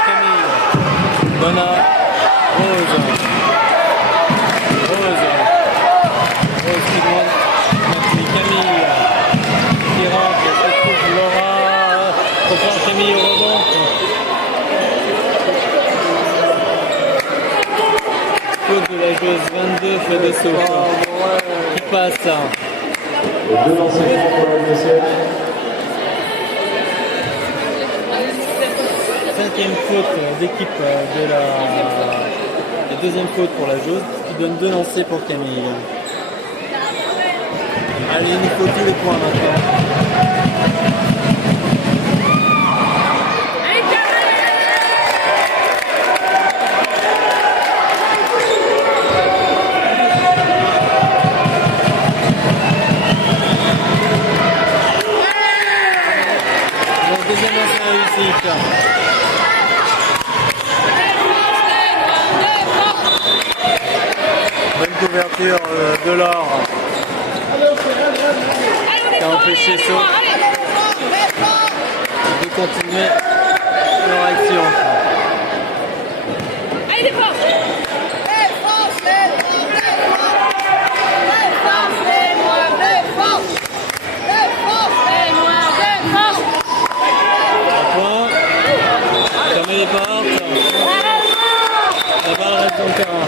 Camille. Donna. Rose. Rose qui demande. Merci. Camille. Qui rentre. Se trouve Laura. Reprend Camille au rebond. Faute de la joueuse 22 fait des sauts. Qui passe. Et 2 lancers francs pour la deuxième. Cinquième faute d'équipe de la deuxième faute pour la joueuse qui donne 2 lancers pour Camille. Allez, il nous faut tous les points maintenant. Donc, deuxième lancer réussi. Bonne couverture de l'or qui a empêché Saut de continuer leur action. Allez, défense! Défense, les noirs, défense! Défense, les noirs, défense! Point. Fermez les portes. La balle reste dans le terrain.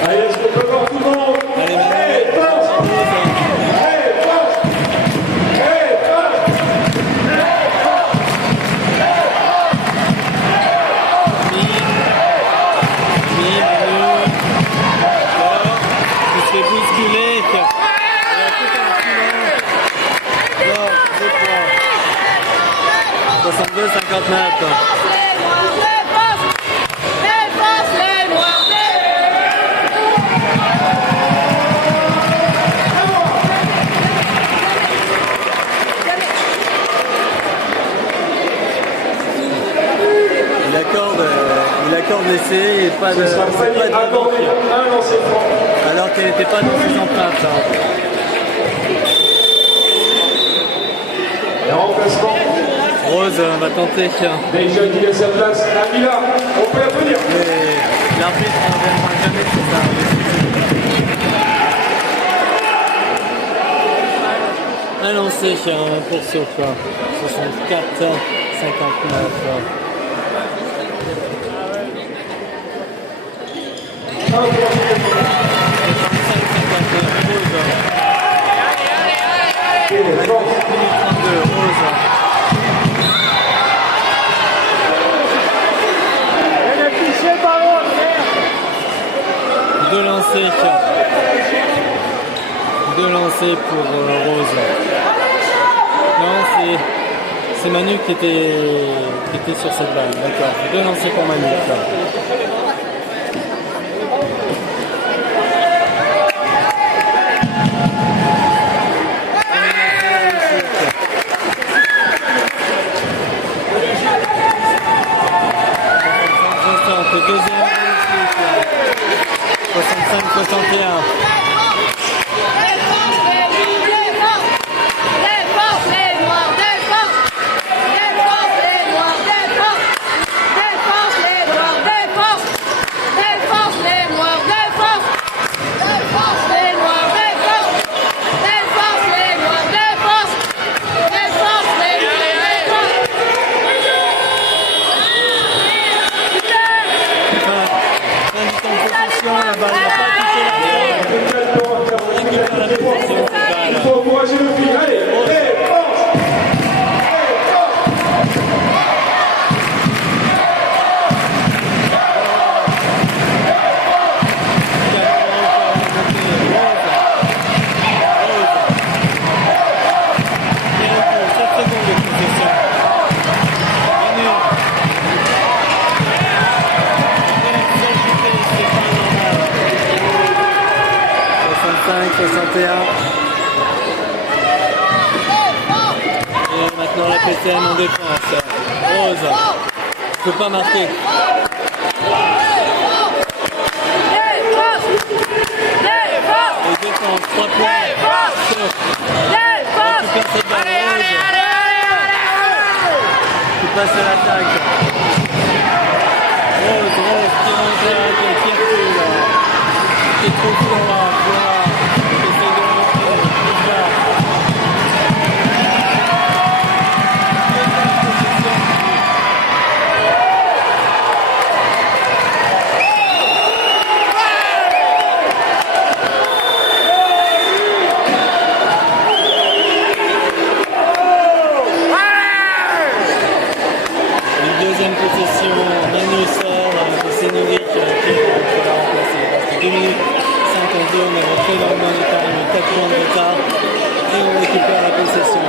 Allez, est-ce qu'on peut voir tout le monde? Allez, Hey, passe! Hey, passe! Hey, passe! Il se fait bousculer. Il a tout un silence. Bon, 2 points. 62-59. Les noirs, défense! Défense, les noirs, Il accorde l'essai et pas de. Ce sera Fanny accordé un lancer franc. Alors qu'elle n'était pas dans ses empreintes. Et remplacement. Rose va tenter. Déjà dit à sa place, Amila, on peut applaudir. Mais l'arbitre ne reviendra jamais sur ça. Un lancer pour Sofa. 64-59. Deux lancers pour Rose. Non, c'est Manu qui était sur cette balle. D'accord. 2 lancers pour Manu. Le deuxième réussite. 65-61. Il faut encourager le fil. Allez, défense! Et maintenant la PCM en défense. Rose, il ne faut pas marquer. Et défense, 3 points. Allez, allez, allez, allez, allez. Qui passe à l'attaque. Rose qui remonte, qui recule. Qui est trop fort. Qui essaie de rentrer. Qui va. Deuxième possession, Manu sort, c'est Nouri qui l'a remplacé. Il reste 2 minutes 52, on est rentré dans le money time, 4 points de retard et on récupère la possession.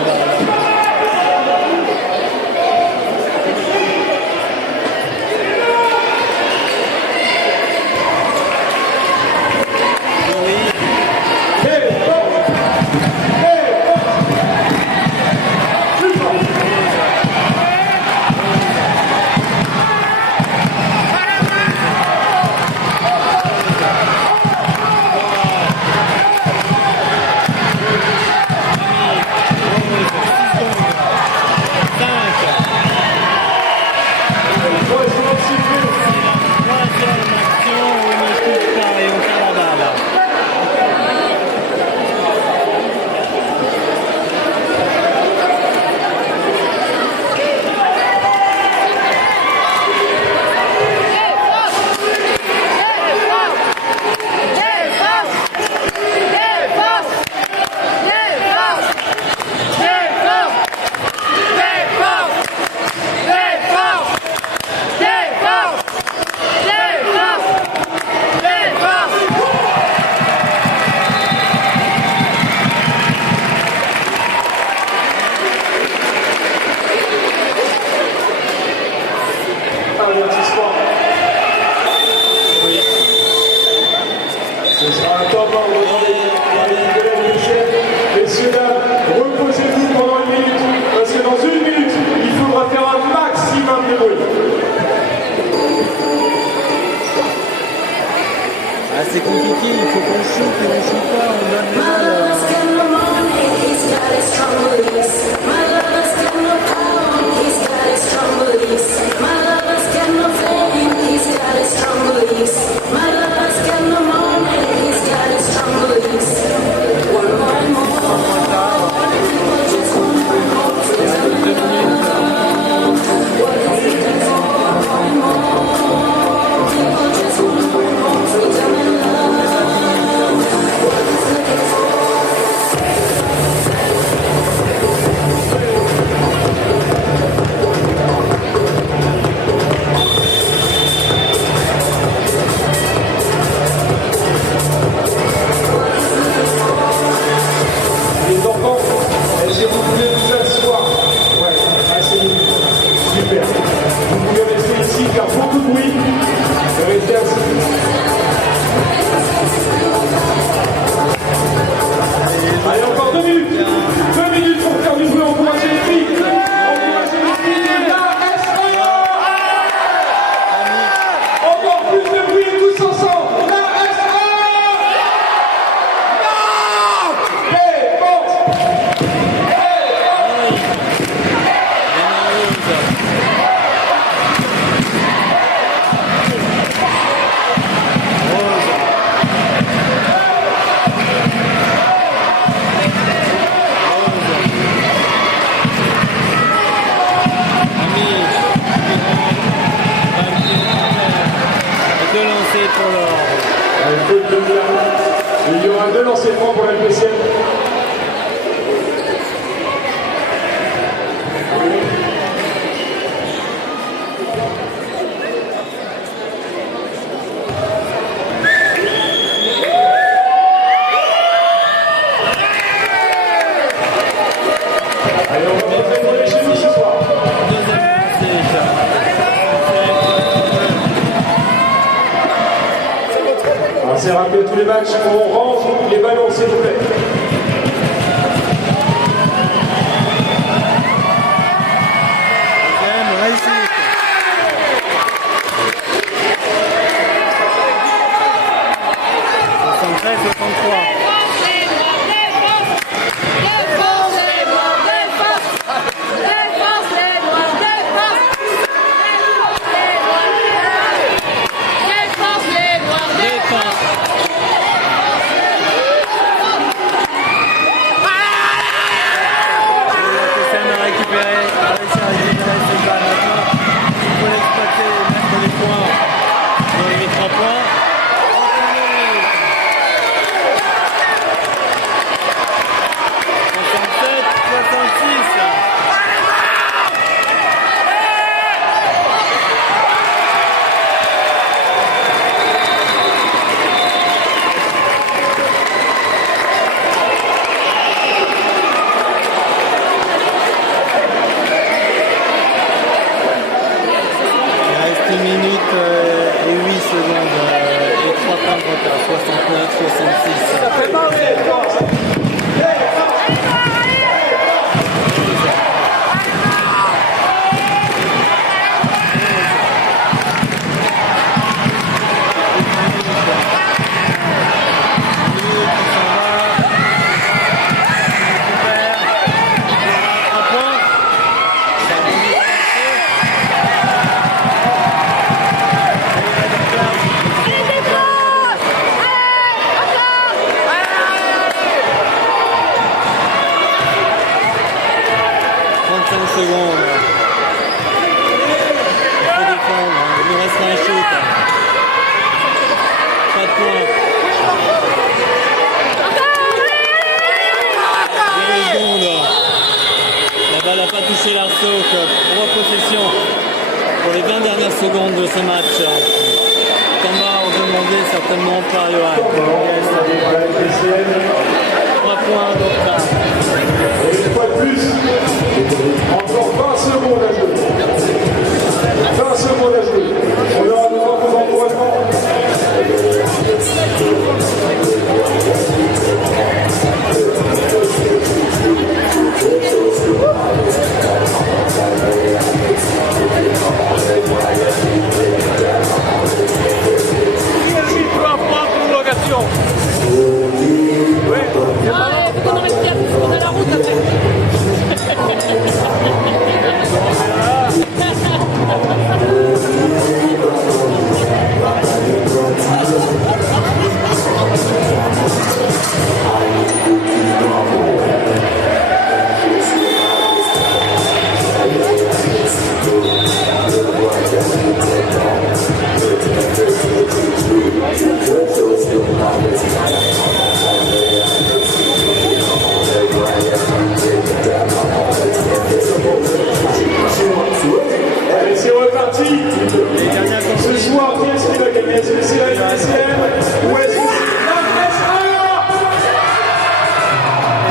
Ce sera un temps mort dans l'équipe de la LPC. Messieurs, dames, reposez-vous pendant 1 minute, parce que dans 1 minute, il faudra faire un maximum de bruit. Ah, c'est compliqué, il faut qu'on shoot, et on shoot pas, on donne les balles. Les enfants, est-ce que vous pouvez vous asseoir? Ouais, assez bien. Super. Vous pouvez rester ici, faire beaucoup de bruit. Restez assis. Allez, encore 2 minutes. 2 minutes pour faire du bruit. Encouragez les filles. Encouragez les filles de la SEA. Encore plus de bruit tous ensemble. La SEA. Pour l'or. Il y aura 2 lancers francs pour la LPCM. Allez, on va montrer pour les chez nous ce soir. C'est rappelé tous les matchs, on range les ballons s'il vous plaît. Défense, 1 minute et 8 secondes et 3 points de retard, 69-66. Ça fait mal, Secondes. Il faut défendre, il nous reste un shoot. Pas de points. 2 secondes. La balle n'a pas touché l'arceau. 3 possessions pour les 20 dernières secondes de ce match. Thomas on demandait certainement par Johan. 3 points de retard. Et une fois de plus, encore 20 secondes à jouer. 20 secondes à jouer. On aura de nouveaux encouragements. Énergie, 3 points prolongation. Ah, faut qu'on en respire, faut qu'on a la route après. Allez, c'est reparti. Ce soir, qui est-ce qui va gagner? Est-ce que c'est la USM ou est-ce que c'est la FSA?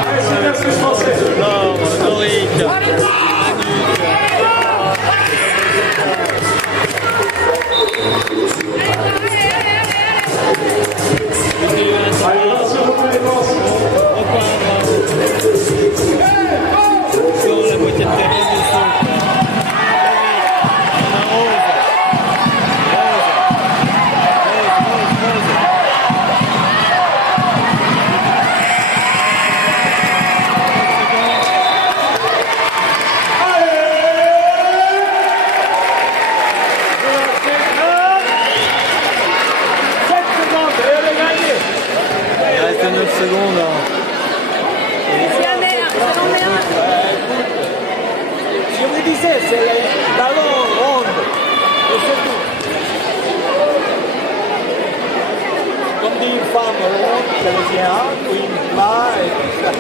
Allez, c'est bien ce que je pensais. Non, Doric. Allez, 20 secondes de défense. Sur la moitié de terrain de centre. Il reste 9 secondes. C'est un air, ça en est un. Je vous disais, c'est le ballon rond. Et c'est tout. Comme dit une femme ronde, c'est le bien, une plat et tout ça.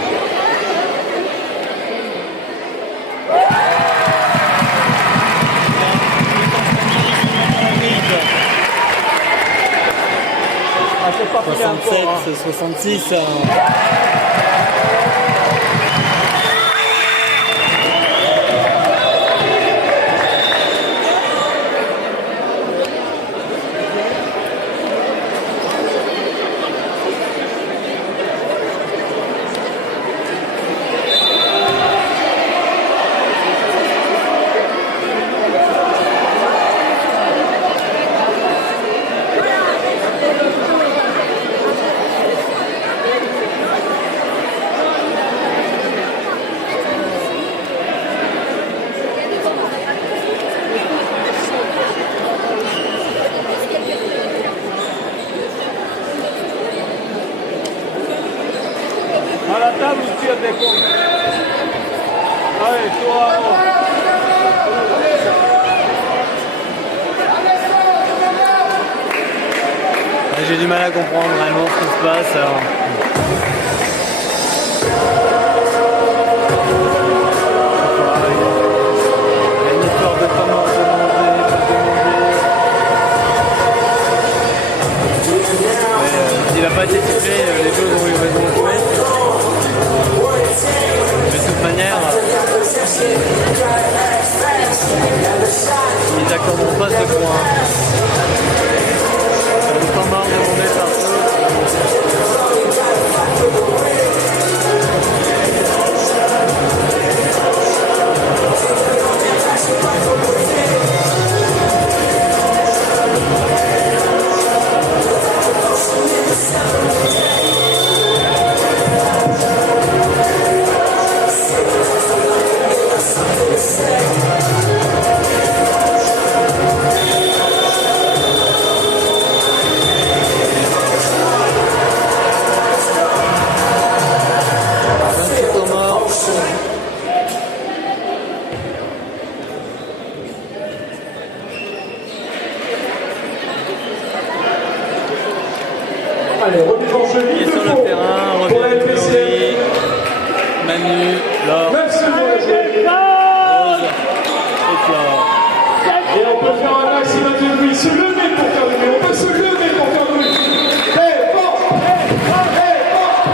Ah, c'est pas fini encore. 67, 66. À la table, tu tires des comptes. Allez, toi, J'ai du mal à comprendre vraiment ce qui se passe. Alors. Il y a une histoire de comment s'il n'a pas été sifflé, les deux ont eu raison de jouer. Mais de toute manière, ils n'accordent pas ce point. Allez, remise en jeu, qui est mise de sur le fond terrain, pour la revient LPCM. Manu, Laure, 9 secondes à jouer. Rose et Flore. Et on peut faire un maximum de bruit. Se lever pour faire du bruit. On peut se lever pour faire du bruit. Hey, force! Hey, force! Hey, force!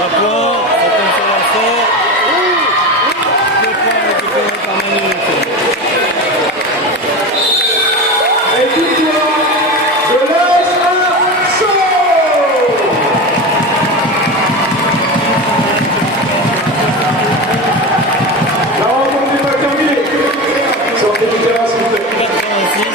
Un point, ça tombe sur la fort. 2 points récupérés par Manu. Et victoire de l'AS Arceau! La rencontre n'est pas terminée. Sortez du terrain, s'il vous plaît. 86.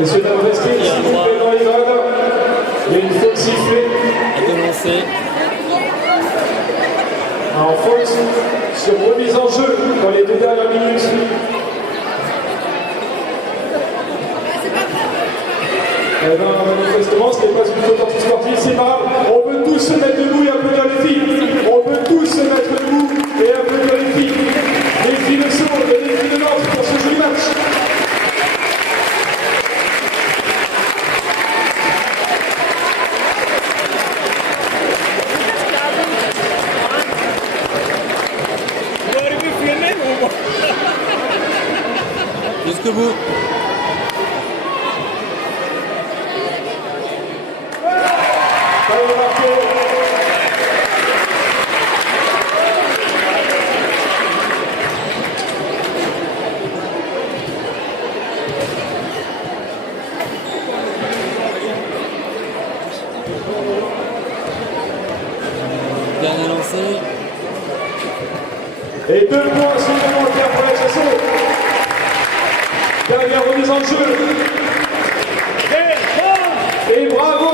Monsieur Dabrowski, s'il vous plaît, dans les zones. Il y a une faute sifflée. À dénoncer. En faute sur remise en jeu dans les 2 dernières minutes. Eh bien, manifestement, ce n'est pas une faute anti-sportive, c'est pas grave. On peut tous se mettre debout et applaudir les filles. On peut tous se mettre debout et applaudir les filles. Les filles de Sceaux et les filles de Nantes pour ce joli match. Jusqu'au bout. Allez, marqué. Dernier lancé. Et 2 points supplémentaires pour la Chassot. Dernière remise en jeu. Et bravo